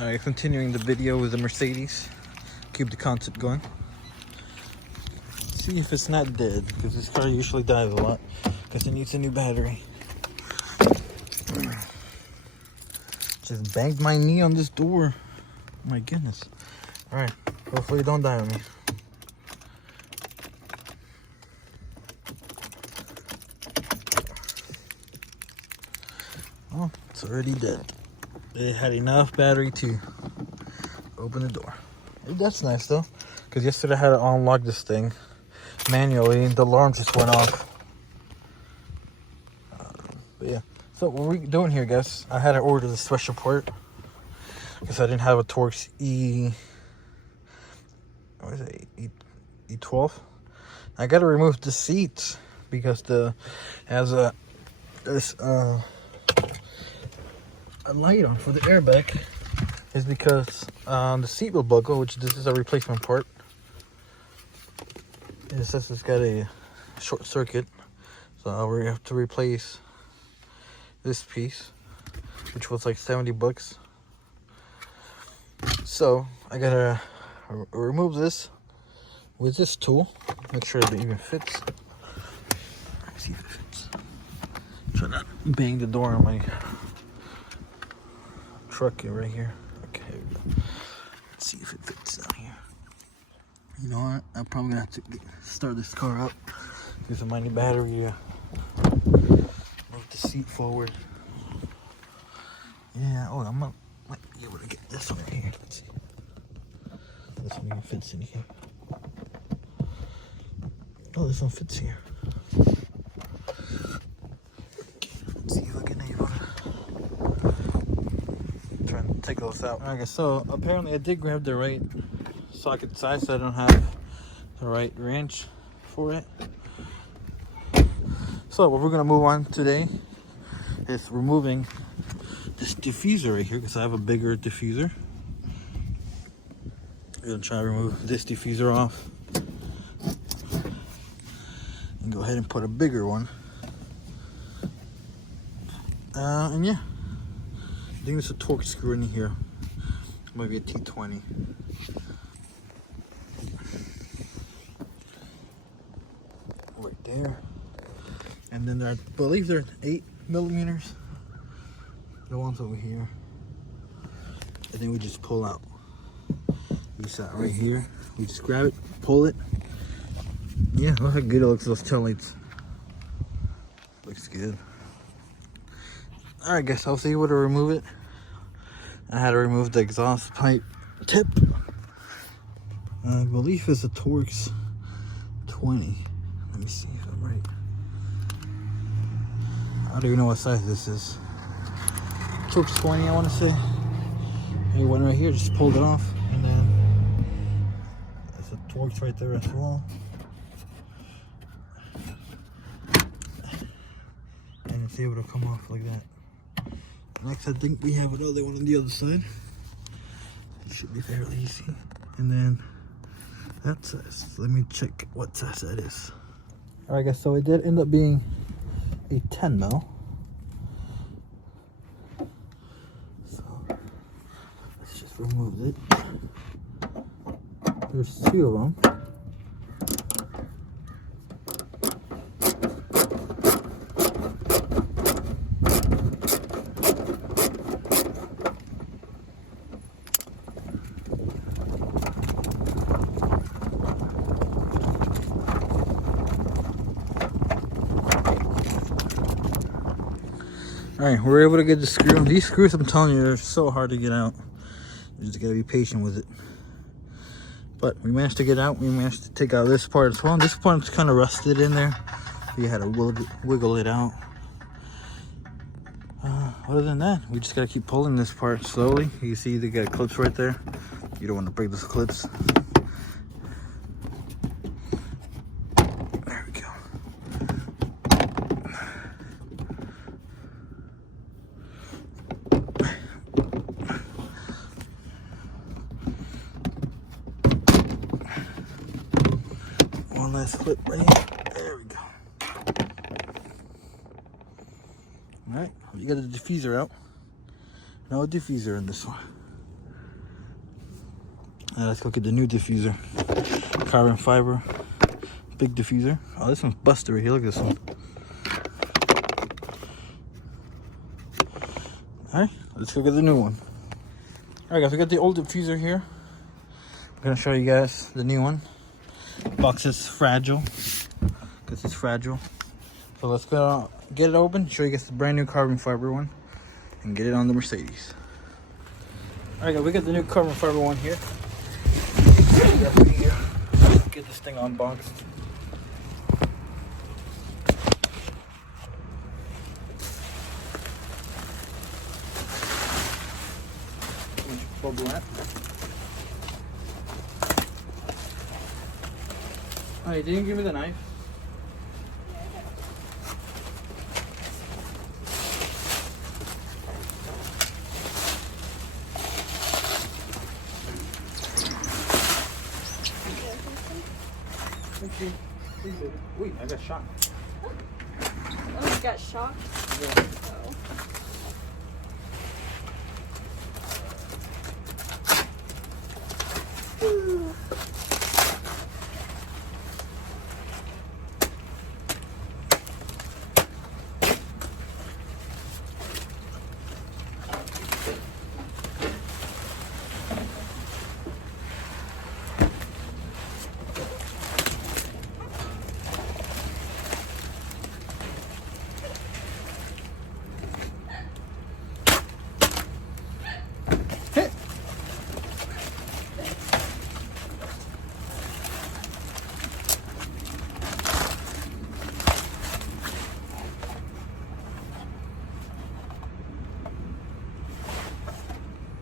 Alright, continuing the video with the Mercedes. Keep the concept going. See if it's not dead, because this car usually dies a lot because it needs a new battery. Just banged my knee on this door. Oh my goodness. Alright, hopefully it don't die on me. Oh, it's already dead. It had enough battery to open the door. That's nice though, because yesterday I had to unlock this thing manually and the alarm just went off. But yeah, so what we're doing here, guys, I had to order the special part because I didn't have a Torx E12. I got to remove the seats because has a light on for the airbag, is because the seat will buckle, which this is a replacement part. It says it's got a short circuit, so we have to replace this piece, which was like 70 bucks. So I gotta remove this with this tool, make sure it even fits. Let's see if it fits. Try not to bang the door on my truck right here. Okay, here we go. Let's see if it fits down here. You know what? I'm probably gonna have to start this car up because of my new battery. Move the seat forward. Yeah. Oh, I might be able to get this one right here. Let's see. This one even fits in here. Oh, this one fits here. Let's see if I can able to try and take those out. Okay, so apparently I did grab the right socket size, so I don't have the right wrench for it. So what we're gonna move on today is removing this diffuser right here, because I have a bigger diffuser. We're gonna try to remove this diffuser off and go ahead and put a bigger one. And yeah, I think there's a Torx screw in here. Maybe a T20. Right there. And then I believe they're 8mm. The ones over here. And then we just pull out. This out right here. We just grab it, pull it. Yeah, look how good it looks, those tail lights. Looks good. Alright guys, I was able to remove it. I had to remove the exhaust pipe tip. I believe it's a Torx 20. Let me see if I'm right. I don't even know what size this is. Torx 20, I want to say. Hey, one right here, just pulled it off. And then there's a Torx right there as well. And it's able to come off like that. Next, I think we have another one on the other side. It should be fairly easy. And then that size. Let me check what size that is. Alright guys, so it did end up being a 10 mil. So let's just remove it. There's two of them. Alright, we're able to get the screw. These screws, I'm telling you, they're so hard to get out. You just gotta be patient with it. But we managed to get out. We managed to take out this part as well. This part's kind of rusted in there. We had to wiggle it out. Other than that, we just gotta keep pulling this part slowly. You see they got clips right there. You don't want to break those clips. There we go. One last clip right here. There we go. Alright, you got the diffuser out. No diffuser in this one. Let's go get the new diffuser. Carbon fiber, big diffuser. Oh, this one's busted right here. Look at this one. All right, let's go get the new one. All right, guys, we got the old diffuser here. I'm gonna show you guys the new one. Box is fragile, because it's fragile. So let's go get it open, show you guys the brand new carbon fiber one, and get it on the Mercedes. All right, guys, we got the new carbon fiber one here. Get this thing unboxed. Bubble wrap. Oh, you didn't give me the knife? Okay. Wait, I got shot. Oh, you got shocked? Yeah. Oh.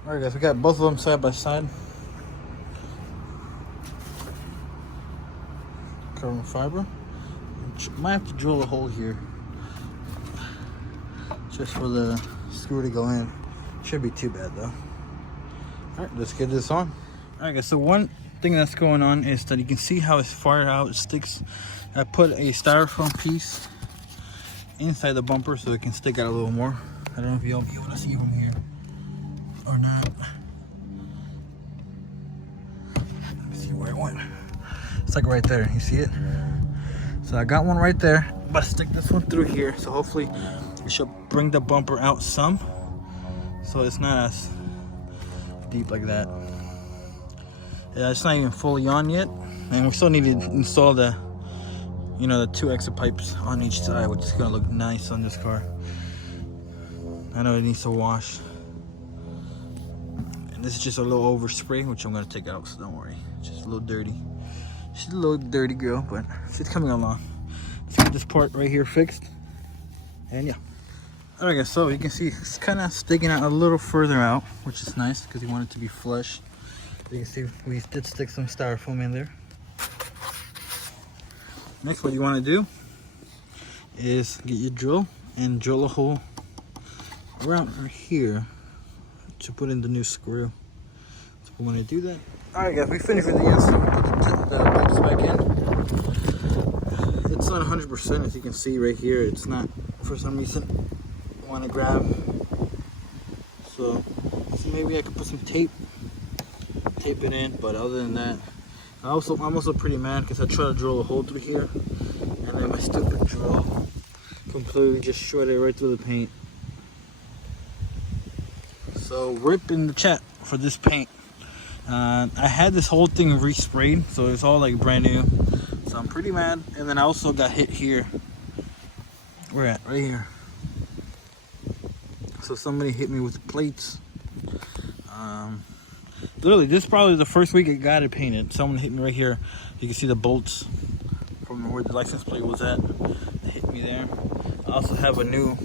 Alright guys, we got both of them side by side. Carbon fiber. Might have to drill a hole here just for the screw to go in. Shouldn't be too bad though. Alright, let's get this on. Alright guys, so one thing that's going on is that you can see how it's far out, it sticks. I put a styrofoam piece inside the bumper so it can stick out a little more. I don't know if you'll be able to see from here or not. Let me see where it went. It's like right there, you see it? So I got one right there, but I stick this one through here, so hopefully it should bring the bumper out some, so it's not as deep like that. Yeah, it's not even fully on yet, and we still need to install the, you know, the 2 extra pipes on each side, which is gonna look nice on this car. I know it needs to wash. And this is just a little overspray, which I'm gonna take out, so don't worry. It's just a little dirty. She's a little dirty girl, but she's coming along. Let's get this part right here fixed. And yeah. Alright guys, so you can see it's kind of sticking out a little further out, which is nice because you want it to be flush. You can see we did stick some styrofoam in there. Next, what you want to do is get your drill and drill a hole around right here to put in the new screw. So we want to do that. Alright guys, we finished with the insert. Put the pipes back in. It's not 100%, as you can see right here. It's not, for some reason, want to grab. So maybe I could put some tape it in, but other than that, I'm also pretty mad because I tried to drill a hole through here, and then my stupid drill completely just shredded right through the paint. So rip in the chat for this paint. I had this whole thing resprayed, so it's all like brand new. So I'm pretty mad. And then I also got hit here. Where at? Right here. So somebody hit me with the plates. Literally, this is probably the first week I got it painted. Someone hit me right here. You can see the bolts from where the license plate was at. They hit me there. I also have a new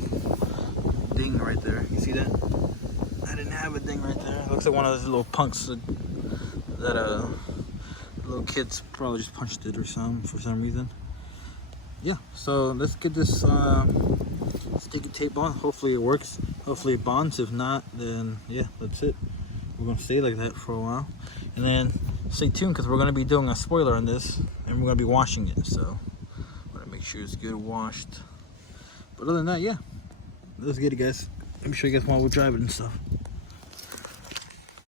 ding right there. You see that? I didn't have a ding right there. It looks like one of those little punks that little kids probably just punched it or something for some reason. Yeah, so let's get this sticky tape on. Hopefully it works. Hopefully it bonds. If not, then yeah, that's it. We're gonna stay like that for a while, and then stay tuned because we're gonna be doing a spoiler on this, and we're gonna be washing it. So I'm gonna make sure it's good washed. But other than that, yeah, let's get it, guys. Let me show you guys while we're driving and stuff.